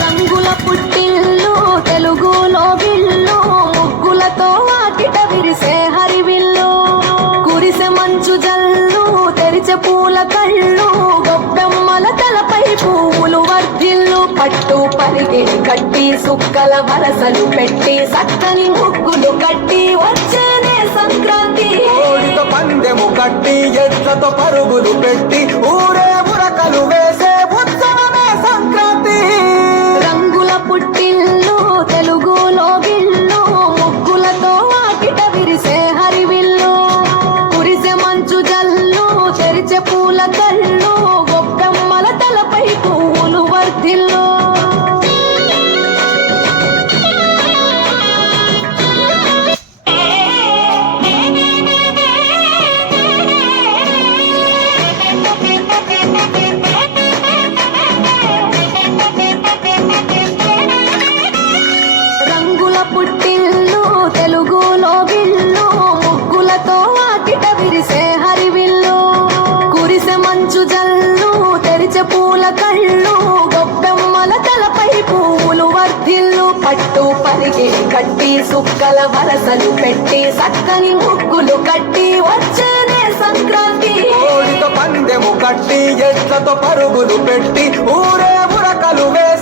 రంగుల పుట్టిల్లు తెలుగులో విల్లు ముగ్గులతో వాటిట విరిసే హరివిల్లు. కురిసె మంచు జల్లు తెరిచే పూల కళ్ళు గొబ్బెమ్మల తలపై పూలు వర్ధిల్లు. పట్టు పరిగే కట్టి సుక్కల వరసలు పెట్టి సక్కని ముగ్గులు కట్టి వచ్చేనే సంక్రాంతి. కట్టి ఎట్లతో పరుగులు పెట్టి ఊరే మురకలు వేసే ఉత్సవమే సంక్రాంతి. రంగుల పుట్టిల్లు తెలుగులో గిల్లు ముగ్గులతో వాకిట విరిసే హరివిల్లు. కురిసే మంచు జల్లు తెరిచే పూల పూల కళ్ళు గొప్పెమ్మల తలపై పువ్వులు వర్ధిల్లు. పట్టు పరిగి కట్టి సుక్కల వరసలు పెట్టి సక్కని ముగ్గులు కట్టి వచ్చేనే సంక్రాంతి. కోడితో పందెము కట్టి ఎట్లతో పరుగులు పెట్టి ఊరే ఉరకలు వేసి